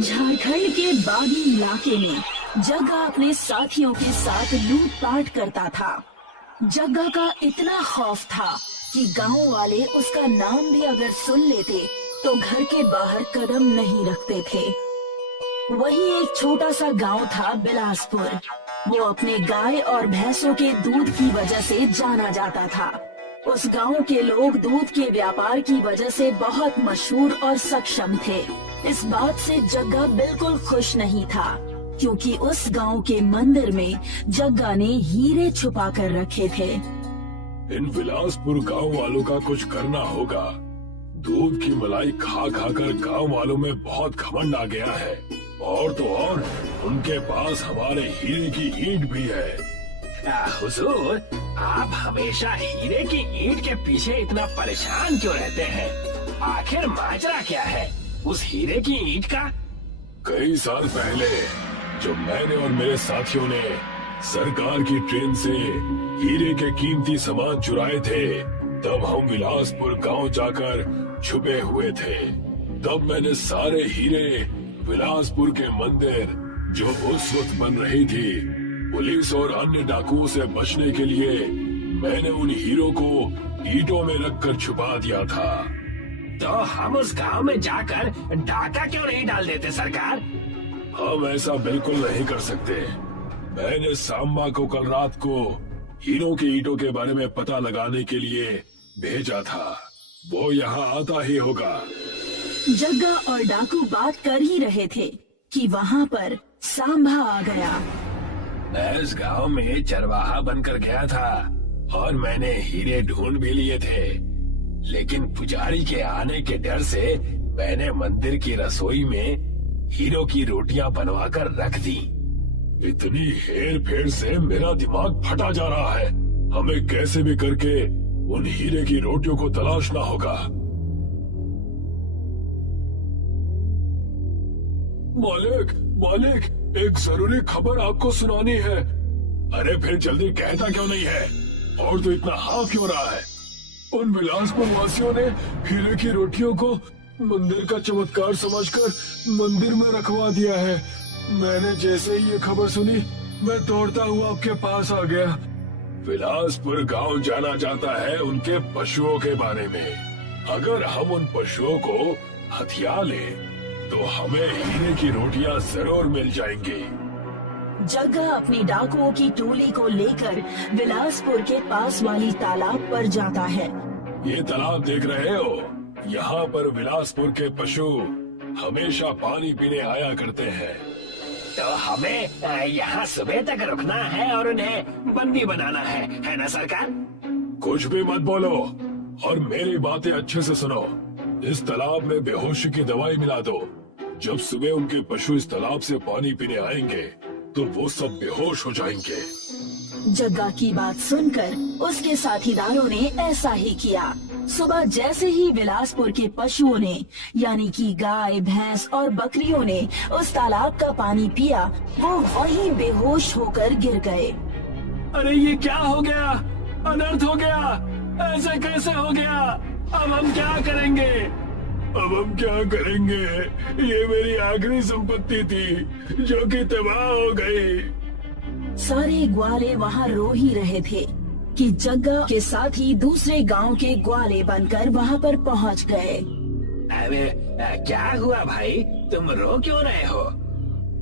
झारखंड के बागी इलाके में जग्गा अपने साथियों के साथ लूटपाट करता था। जग्गा का इतना खौफ था कि गांव वाले उसका नाम भी अगर सुन लेते तो घर के बाहर कदम नहीं रखते थे। वही एक छोटा सा गांव था बिलासपुर। वो अपने गाय और भैंसों के दूध की वजह से जाना जाता था। उस गांव के लोग दूध के व्यापार की वजह से बहुत मशहूर और सक्षम थे। इस बात से जग्गा बिल्कुल खुश नहीं था, क्योंकि उस गांव के मंदिर में जग्गा ने हीरे छुपा कर रखे थे। इन बिलासपुर गांव वालों का कुछ करना होगा। दूध की मलाई खा खा कर गांव वालों में बहुत घमंड आ गया है, और तो और उनके पास हमारे हीरे की ईंट भी है। हुजूर, आप हमेशा हीरे की ईंट के पीछे इतना परेशान क्यों रहते हैं? आखिर माजरा क्या है उस हीरे की ईंट का? कई साल पहले जब मैंने और मेरे साथियों ने सरकार की ट्रेन से हीरे के कीमती सामान चुराए थे, तब हम बिलासपुर गांव जाकर छुपे हुए थे। तब मैंने सारे हीरे बिलासपुर के मंदिर जो उस वक्त बन रही थी, पुलिस और अन्य डाकुओं से बचने के लिए मैंने उन हीरों को ईंटों में रखकर छुपा दिया था। तो हम उस गांव में जाकर डाका क्यों नहीं डाल देते सरकार? हम ऐसा बिल्कुल नहीं कर सकते। मैंने सांबा को कल रात को हीरों की ईंटों के बारे में पता लगाने के लिए भेजा था। वो यहाँ आता ही होगा। जग्गा और डाकू बात कर ही रहे थे कि वहाँ पर सांबा आ गया। मैं इस गांव में चरवाहा बनकर गया था और मैंने हीरे ढूंढ भी लिए थे, लेकिन पुजारी के आने के डर से मैंने मंदिर की रसोई में हीरों की रोटियां बनवाकर रख दी। इतनी हेर फेर से मेरा दिमाग फटा जा रहा है। हमें कैसे भी करके उन हीरे की रोटियों को तलाशना होगा। मालिक, मालिक, एक जरूरी खबर आपको सुनानी है। अरे फिर जल्दी कहता क्यों नहीं है? और तो इतना हाफ क्यों रहा है? उन बिलासपुर वासियों ने हीरे की रोटियों को मंदिर का चमत्कार समझकर मंदिर में रखवा दिया है। मैंने जैसे ही ये खबर सुनी, मैं दौड़ता हुआ आपके पास आ गया। बिलासपुर गांव जाना जाता है उनके पशुओं के बारे में। अगर हम उन पशुओं को हथिया लें, तो हमें हीरे की रोटियां जरूर मिल जाएंगी। जग्गा अपनी डाकुओं की टोली को लेकर बिलासपुर के पास वाली तालाब पर जाता है। ये तालाब देख रहे हो? यहाँ पर बिलासपुर के पशु हमेशा पानी पीने आया करते हैं। तो हमें यहाँ सुबह तक रुकना है और उन्हें बंदी बनाना है ना सरकार? कुछ भी मत बोलो और मेरी बातें अच्छे से सुनो। इस तालाब में बेहोशी की दवाई मिला दो। जब सुबह उनके पशु इस तालाब से पानी पीने आएंगे, तो वो सब बेहोश हो जाएंगे। जग्गा की बात सुनकर उसके साथीदारों ने ऐसा ही किया। सुबह जैसे ही बिलासपुर के पशुओं ने, यानी कि गाय, भैंस और बकरियों ने उस तालाब का पानी पिया, वो वहीं बेहोश होकर गिर गए। अरे ये क्या हो गया? अनर्थ हो गया। ऐसे कैसे हो गया? अब हम क्या करेंगे? अब हम क्या करेंगे? ये मेरी आखिरी संपत्ति थी जो कि तबाह हो गई। सारे ग्वाले वहाँ रो ही रहे थे कि जग्गा के साथ ही दूसरे गांव के ग्वाले बनकर वहाँ पर पहुँच गए। अरे क्या हुआ भाई? तुम रो क्यों रहे हो?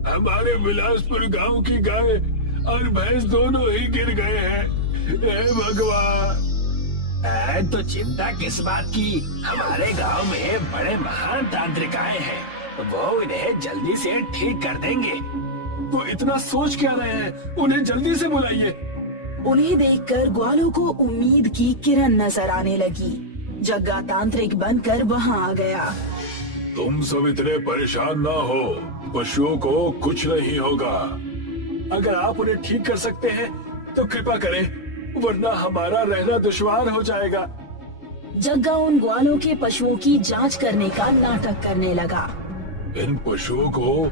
हमारे बिलासपुर गांव की गाय और भैंस दोनों ही गिर गए हैं। हे भगवान! तो चिंता किस बात की? हमारे गांव में बड़े महान तांत्रिक आए हैं, वो इन्हें जल्दी से ठीक कर देंगे। वो इतना सोच क्या रहे हैं? उन्हें जल्दी से बुलाइए। उन्हें देखकर ग्वालों को उम्मीद की किरण नजर आने लगी। जग्गा तांत्रिक बनकर वहाँ आ गया। तुम सब इतने परेशान ना हो, पशुओं को कुछ नहीं होगा। अगर आप उन्हें ठीक कर सकते हैं तो कृपा करें, वरना हमारा रहना दुश्वार हो जाएगा। जग्गा उन ग्वालों के पशुओं की जांच करने का नाटक करने लगा। इन पशुओं को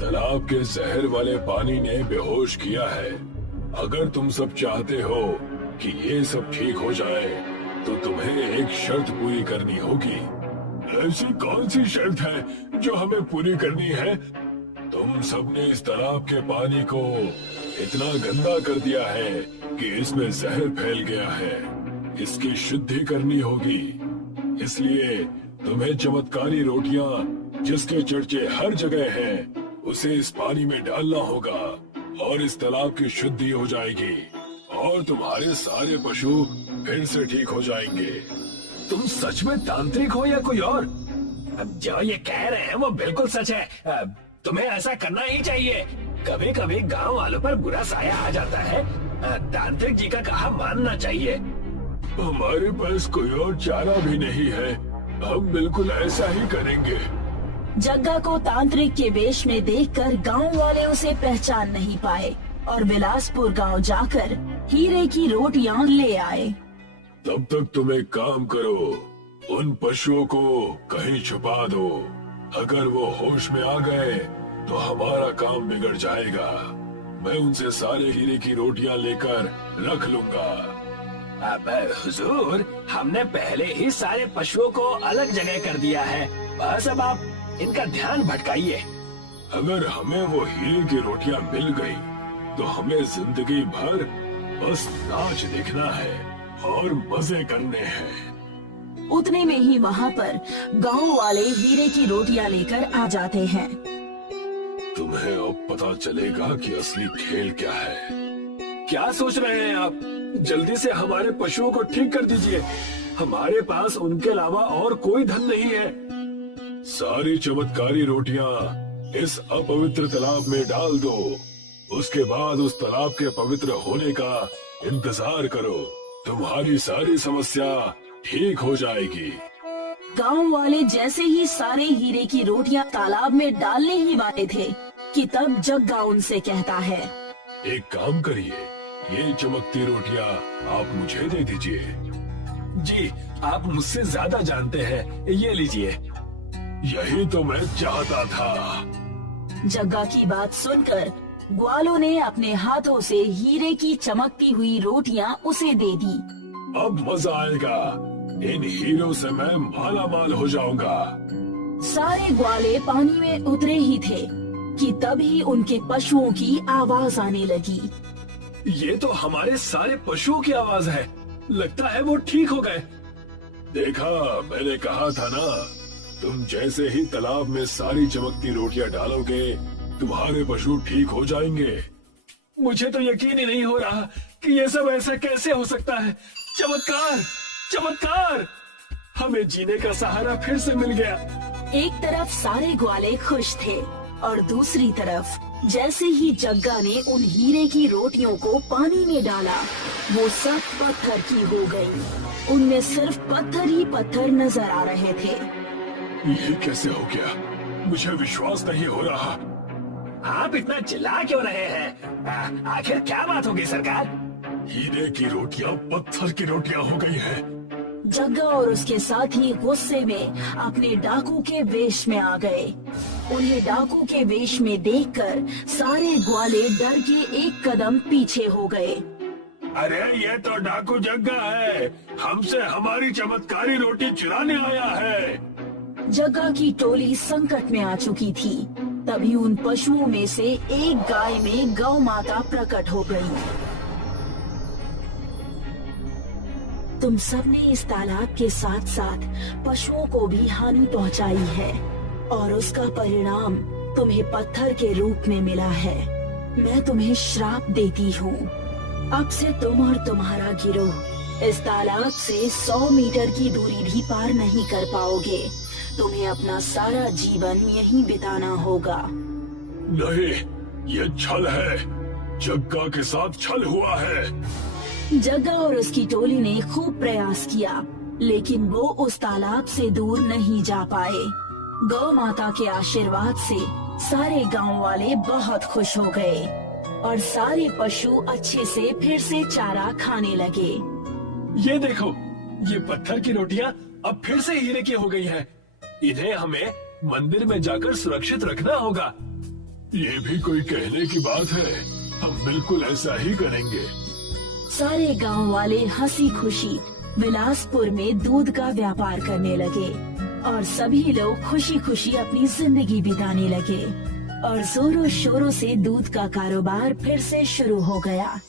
तालाब के जहर वाले पानी ने बेहोश किया है। अगर तुम सब चाहते हो कि ये सब ठीक हो जाए, तो तुम्हें एक शर्त पूरी करनी होगी। ऐसी कौन सी शर्त है जो हमें पूरी करनी है। तुम सबने इस तालाब के पानी को इतना गंदा कर दिया है कि इसमें जहर फैल गया है। इसकी शुद्धि करनी होगी। इसलिए तुम्हें चमत्कारी रोटियां जिसके चर्चे हर जगह हैं, उसे इस पानी में डालना होगा और इस तालाब की शुद्धि हो जाएगी और तुम्हारे सारे पशु फिर से ठीक हो जाएंगे। तुम सच में तांत्रिक हो या कोई और? अब जो ये कह रहे हैं वो बिल्कुल सच है। तुम्हें ऐसा करना ही चाहिए। कभी कभी गांव वालों पर बुरा साया आ जाता है। तांत्रिक जी का कहा मानना चाहिए। हमारे पास कोई और चारा भी नहीं है। हम बिल्कुल ऐसा ही करेंगे। जग्गा को तांत्रिक के वेश में देखकर गांव वाले उसे पहचान नहीं पाए और विलासपुर गांव जाकर हीरे की रोटियां ले आए। तब तक तुम एक काम करो, उन पशुओं को कहीं छुपा दो। अगर वो होश में आ गए तो हमारा काम बिगड़ जाएगा। मैं उनसे सारे हीरे की रोटियां लेकर रख लूंगा। अब हुजूर, हमने पहले ही सारे पशुओं को अलग जगह कर दिया है। बस अब आप इनका ध्यान भटकाइए। अगर हमें वो हीरे की रोटियां मिल गई तो हमें जिंदगी भर बस नाच देखना है और मजे करने हैं। उतने में ही वहाँ पर गांव वाले हीरे की रोटियां लेकर आ जाते हैं। तुम्हें अब पता चलेगा कि असली खेल क्या है। क्या सोच रहे हैं आप? जल्दी से हमारे पशुओं को ठीक कर दीजिए। हमारे पास उनके अलावा और कोई धन नहीं है। सारी चमत्कारी रोटियां इस अपवित्र तालाब में डाल दो। उसके बाद उस तालाब के पवित्र होने का इंतजार करो। तुम्हारी सारी समस्या ठीक हो जाएगी। गांव वाले जैसे ही सारे हीरे की रोटियां तालाब में डालने ही वाले थे कि तब जग्गा उनसे कहता है, एक काम करिए, ये चमकती रोटियां आप मुझे दे दीजिए। जी, आप मुझसे ज्यादा जानते हैं, ये लीजिए। यही तो मैं चाहता था। जग्गा की बात सुनकर ग्वालों ने अपने हाथों से हीरे की चमकती हुई रोटियां उसे दे दी। अब मजा आएगा। इन हीरों से मैं माला माल हो जाऊंगा। सारे ग्वाले पानी में उतरे ही थे कि तभी उनके पशुओं की आवाज आने लगी। ये तो हमारे सारे पशुओं की आवाज है। लगता है वो ठीक हो गए। देखा, मैंने कहा था ना, तुम जैसे ही तालाब में सारी चमकती रोटियां डालोगे, तुम्हारे पशु ठीक हो जाएंगे। मुझे तो यकीन ही नहीं हो रहा कि ये सब ऐसा कैसे हो सकता है। चमत्कार, चमत्कार! हमें जीने का सहारा फिर से मिल गया। एक तरफ सारे ग्वाले खुश थे और दूसरी तरफ जैसे ही जग्गा ने उन हीरे की रोटियों को पानी में डाला, वो सब पत्थर की हो गई। उनमें सिर्फ पत्थर ही पत्थर नजर आ रहे थे। ये कैसे हो गया? मुझे विश्वास नहीं हो रहा। आप इतना चिल्ला क्यों रहे हैं? आखिर क्या बात होगी सरकार? हीरे की रोटियां पत्थर की रोटियां हो गई हैं। जग्गा और उसके साथी गुस्से में अपने डाकू के वेश में आ गए। उन्हें डाकू के वेश में देखकर सारे ग्वाले डर के एक कदम पीछे हो गए। अरे ये तो डाकू जग्गा है, हमसे हमारी चमत्कारी रोटी चुराने आया है। जग्गा की टोली संकट में आ चुकी थी। तभी उन पशुओं में से एक गाय में गौ माता प्रकट हो गई। तुम सबने इस तालाब के साथ साथ पशुओं को भी हानि पहुंचाई है और उसका परिणाम तुम्हें पत्थर के रूप में मिला है। मैं तुम्हें श्राप देती हूँ। अब से तुम और तुम्हारा गिरोह इस तालाब से 100 मीटर की दूरी भी पार नहीं कर पाओगे। तुम्हें अपना सारा जीवन यहीं बिताना होगा। नहीं, ये छल है। जग्गा के साथ छल हुआ है। जग्गा और उसकी टोली ने खूब प्रयास किया, लेकिन वो उस तालाब से दूर नहीं जा पाए। गौ माता के आशीर्वाद से सारे गांव वाले बहुत खुश हो गए और सारे पशु अच्छे से फिर से चारा खाने लगे। ये देखो, ये पत्थर की रोटियां अब फिर से हीरे की हो गई हैं। इन्हें हमें मंदिर में जाकर सुरक्षित रखना होगा। ये भी कोई कहने की बात है। हम बिल्कुल ऐसा ही करेंगे। सारे गांव वाले हंसी खुशी विलासपुर में दूध का व्यापार करने लगे और सभी लोग खुशी खुशी अपनी जिंदगी बिताने लगे और जोरों शोरों से दूध का कारोबार फिर से शुरू हो गया।